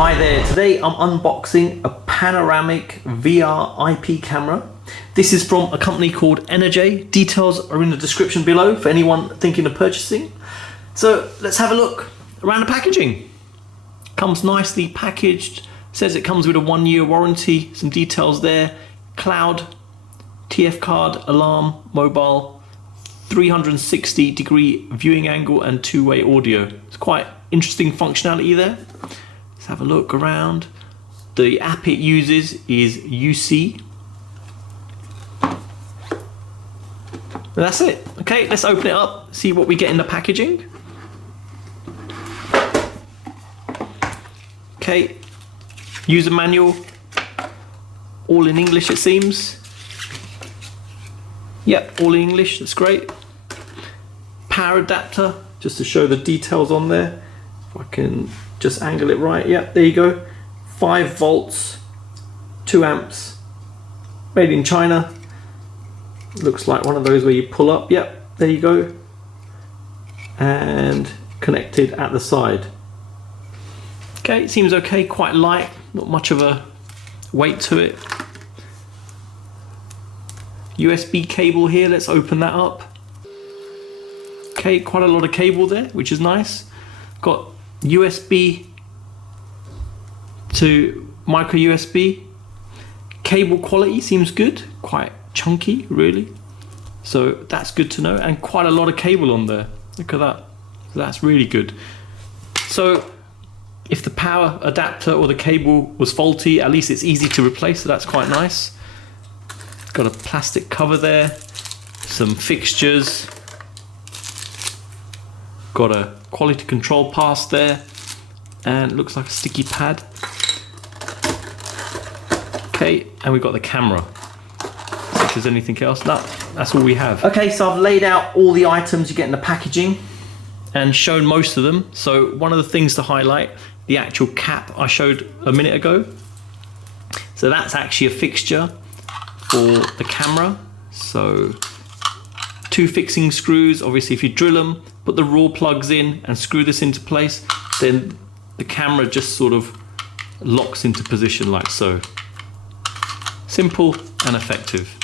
Hi there, today I'm unboxing a Panoramic VR IP camera. This is from a company called ENER-J. Details are in the description below for anyone thinking of purchasing. So let's have a look around the packaging. Comes nicely packaged, says it comes with a 1-year warranty, some details there, cloud, TF card, alarm, mobile, 360-degree viewing angle and two-way audio. It's quite interesting functionality there. Let's have a look around. The app it uses is UC. That's it. Okay, let's open it up, see what we get in the packaging. Okay, user manual, all in English it seems. Yep, all in English, that's great. Power adapter, just to show the details on there. If I can just angle it right, yep, there you go. 5 volts, 2 amps, made in China. Looks like one of those where you pull up, yep, there you go. And connected at the side. Okay, it seems okay, quite light, not much of a weight to it. USB cable here, let's open that up. Okay, quite a lot of cable there, which is nice. Got USB to micro USB. Cable quality seems good, quite chunky really. So that's good to know, and quite a lot of cable on there. Look at that, that's really good. So if the power adapter or the cable was faulty, at least it's easy to replace, so that's quite nice. Got a plastic cover there, some fixtures, got a quality control pass there, and it looks like a sticky pad. Okay, and we've got the camera. So if there's anything else, no, that's all we have. Okay, so I've laid out all the items you get in the packaging and shown most of them. So one of the things to highlight, the actual cap I showed a minute ago. So that's actually a fixture for the camera. So 2 fixing screws, obviously if you drill them, put the raw plugs in and screw this into place, then the camera just sort of locks into position like so. Simple and effective.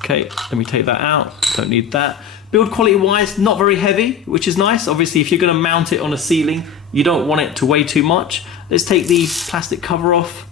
Okay, let me take that out, don't need that. Build quality wise, not very heavy, which is nice. Obviously if you're going to mount it on a ceiling, you don't want it to weigh too much. Let's take the plastic cover off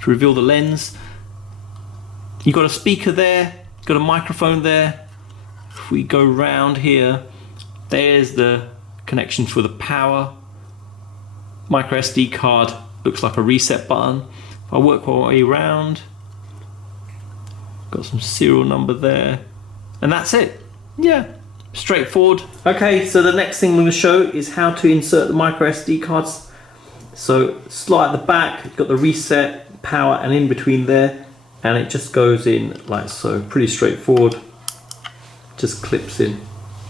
to reveal the lens. You've got a speaker there, got a microphone there. If we go round here, there's the connection for the power. Micro SD card, looks like a reset button. If I work my way around, got some serial number there, and that's it. Yeah, straightforward. Okay, so the next thing I'm going to show is how to insert the micro SD cards. So slide at the back, you've got the reset, power, and in between there, and it just goes in like so. Pretty straightforward, just clips in.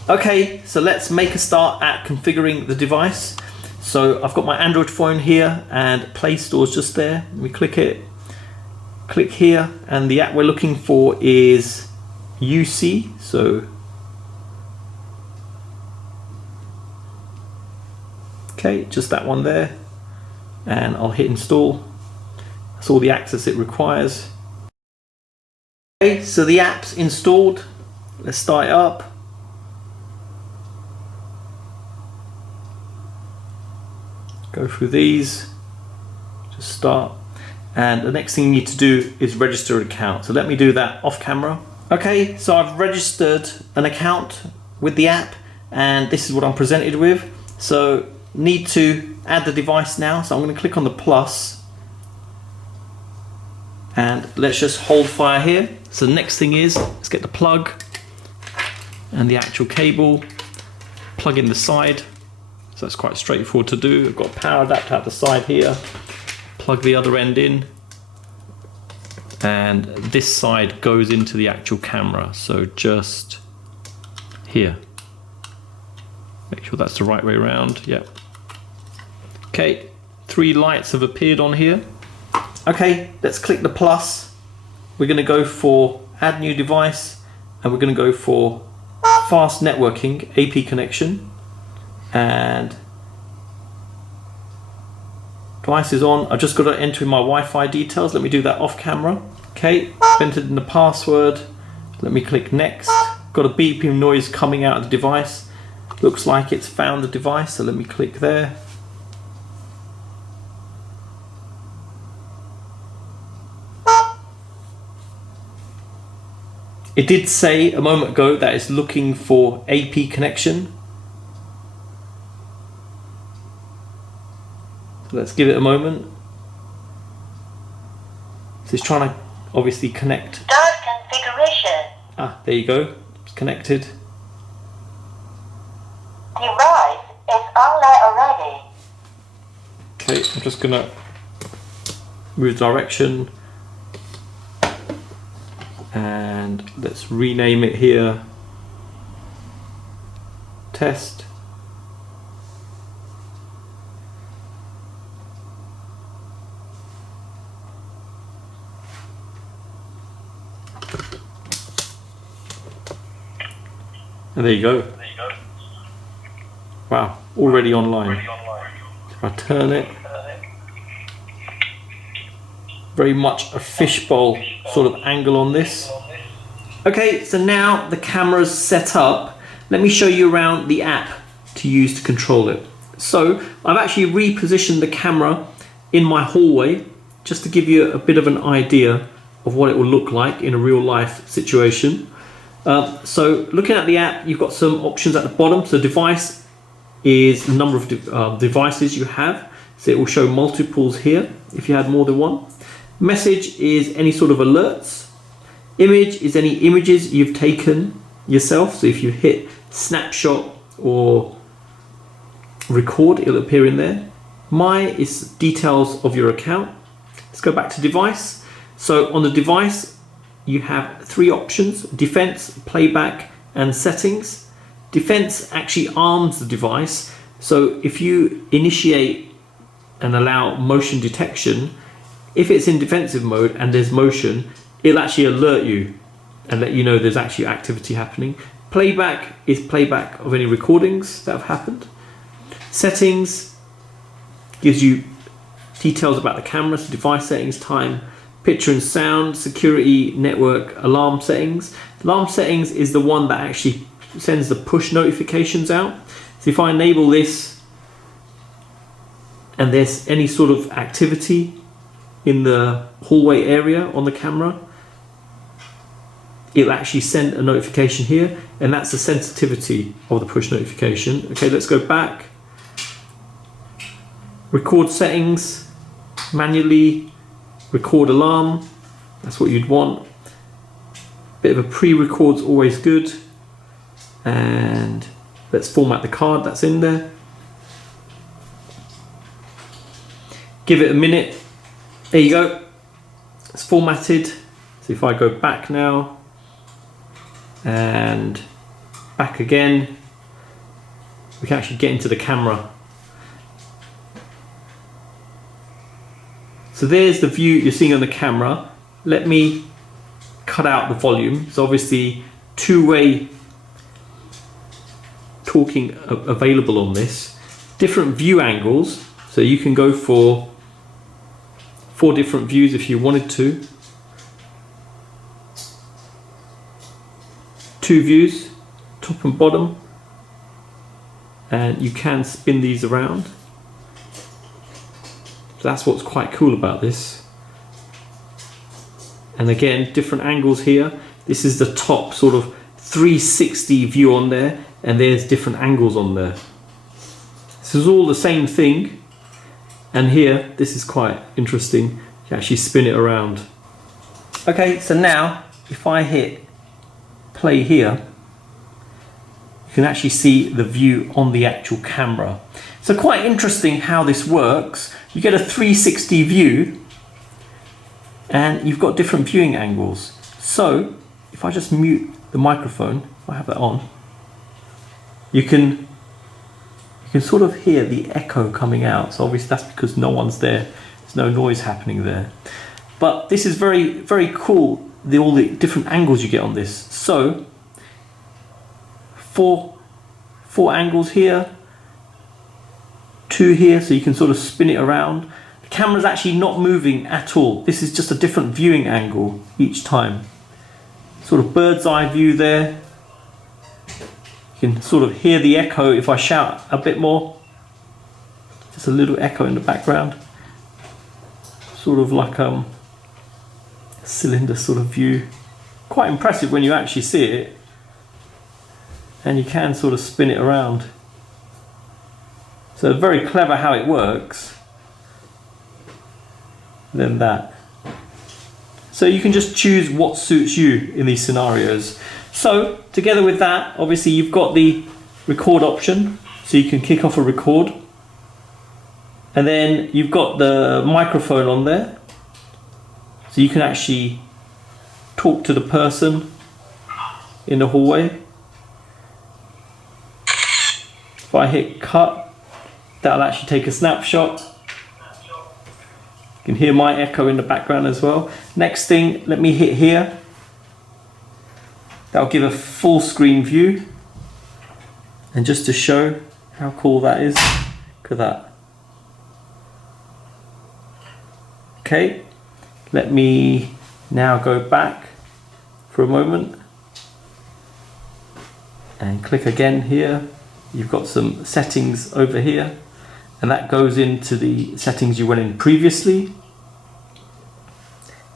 Okay, so let's make a start at configuring the device. So I've got my Android phone here and Play Store's just there. We click it, click here, and the app we're looking for is UC. So okay, just that one there, and I'll hit install. That's all the access it requires. Okay, so the app's installed. Let's start it up. Go through these, just start. And the next thing you need to do is register an account. So let me do that off camera. Okay, so I've registered an account with the app, and this is what I'm presented with. So need to add the device now. So I'm going to click on the plus, and let's just hold fire here. So the next thing is, let's get the plug and the actual cable, plug in the side. So that's quite straightforward to do. I've got a power adapter at the side here, plug the other end in, and this side goes into the actual camera. So just here. Make sure that's the right way around, yep. Okay, 3 lights have appeared on here. Okay, let's click the plus. We're going to go for add new device, and we're going to go for fast networking AP connection, and Device is on. I've just got to enter in my Wi-Fi details. Let me do that off camera. Okay, entered in the password. Let me click next. Got a beeping noise coming out of the device. Looks like it's found the device, so let me click there. It did say a moment ago that it's looking for AP connection. So let's give it a moment. So it's trying to obviously connect. Start configuration. Ah, there you go. It's connected. Device is online already. Okay, I'm just gonna move direction. And let's rename it here. Test. And there you go. Wow, already online. If I turn it, very much a fishbowl sort of angle on this. Okay, so now the camera's set up. Let me show you around the app to use to control it. So I've actually repositioned the camera in my hallway just to give you a bit of an idea of what it will look like in a real life situation. So looking at the app, you've got some options at the bottom. So device is the number of devices you have. So it will show multiples here if you had more than one. Message is any sort of alerts. Image is any images you've taken yourself. So if you hit snapshot or record, it'll appear in there. My is details of your account. Let's go back to device. So on the device, you have three options: defense, playback, and settings. Defense actually arms the device. So if you initiate and allow motion detection, if it's in defensive mode and there's motion, it'll actually alert you and let you know there's actually activity happening. Playback is playback of any recordings that have happened. Settings gives you details about the camera, so device settings, time, picture and sound, security, network, alarm settings. Alarm settings is the one that actually sends the push notifications out. So if I enable this and there's any sort of activity in the hallway area on the camera, it'll actually send a notification here, and that's the sensitivity of the push notification. Okay, let's go back. Record settings, manually record alarm, that's what you'd want. Bit of a pre-record's always good. And let's format the card that's in there. Give it a minute. There you go. It's formatted. So if I go back now and back again, we can actually get into the camera. So there's the view you're seeing on the camera. Let me cut out the volume. So obviously two-way talking available on this. Different view angles. So you can go for 4 different views if you wanted to. 2 views, top and bottom. And you can spin these around. So that's what's quite cool about this. And again, different angles here. This is the top sort of 360 view on there, and there's different angles on there. This is all the same thing. And here, this is quite interesting. You can actually spin it around. Okay, so now if I hit play here, you can actually see the view on the actual camera. So quite interesting how this works. You get a 360 view and you've got different viewing angles. So if I just mute the microphone, if I have that on, you can sort of hear the echo coming out. So obviously that's because no one's there. There's no noise happening there. But this is very, very cool, all the different angles you get on this. So four angles here, 2 here, so you can sort of spin it around. camera's actually not moving at all. This is just a different viewing angle each time. Sort of bird's eye view there. You can sort of hear the echo if I shout a bit more. Just a little echo in the background. Sort of like a cylinder sort of view. Quite impressive when you actually see it. And you can sort of spin it around. So very clever how it works. Then that. So you can just choose what suits you in these scenarios. So together with that, obviously you've got the record option, so you can kick off a record. And then you've got the microphone on there, so you can actually talk to the person in the hallway. If I hit cut, that'll actually take a snapshot. You can hear my echo in the background as well. Next thing, let me hit here. That'll give a full screen view. And just to show how cool that is, look at that. Okay, let me now go back for a moment and click again here. You've got some settings over here, and that goes into the settings you went in previously.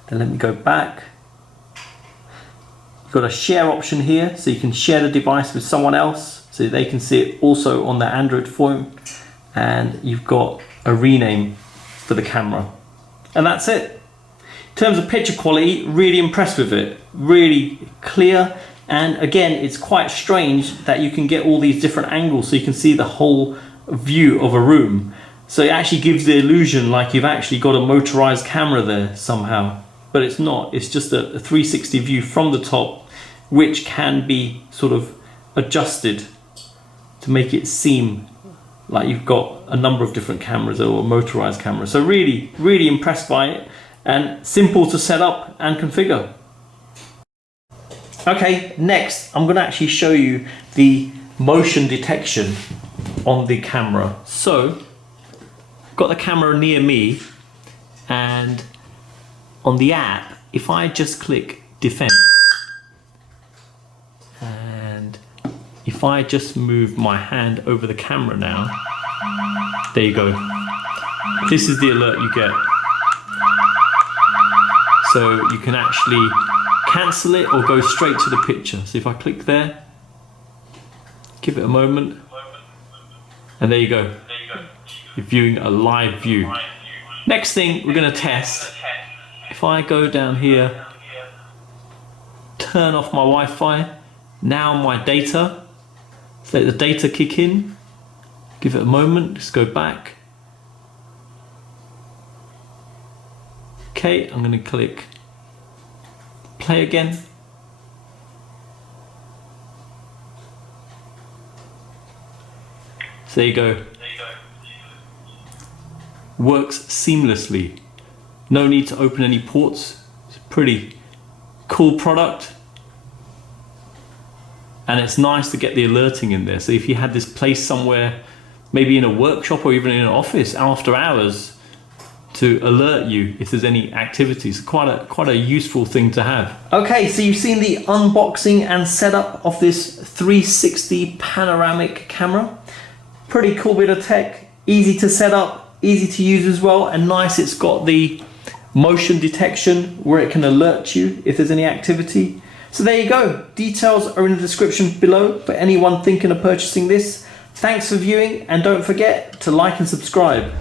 Then let me go back. You've got a share option here, so you can share the device with someone else so they can see it also on their Android phone. And you've got a rename for the camera. And that's it. In terms of picture quality, really impressed with it. Really clear. And again, it's quite strange that you can get all these different angles so you can see the whole view of a room. So it actually gives the illusion like you've actually got a motorized camera there somehow. But it's not, it's just a 360 view from the top, which can be sort of adjusted to make it seem like you've got a number of different cameras or a motorized camera. So really, really impressed by it, and simple to set up and configure. Okay, next I'm going to actually show you the motion detection on the camera. So I've got the camera near me, and on the app, if I just click defense, and if I just move my hand over the camera now, there you go. This is the alert you get. So you can actually cancel it or go straight to the picture. So if I click there, give it a moment, and there you go. You're viewing a live view. Next thing we're going to test. If I go down here, turn off my Wi-Fi, now my data, let the data kick in, give it a moment, just go back. Okay, I'm going to click play again. So there you go. Works seamlessly. No need to open any ports. It's a pretty cool product. And it's nice to get the alerting in there. So if you had this placed somewhere, maybe in a workshop or even in an office after hours, to alert you if there's any activities. Quite a useful thing to have. Okay, so you've seen the unboxing and setup of this 360 panoramic camera. Pretty cool bit of tech, easy to set up, easy to use as well, and nice. It's got the motion detection where it can alert you if there's any activity. So there you go. Details are in the description below for anyone thinking of purchasing this. Thanks for viewing, and don't forget to like and subscribe.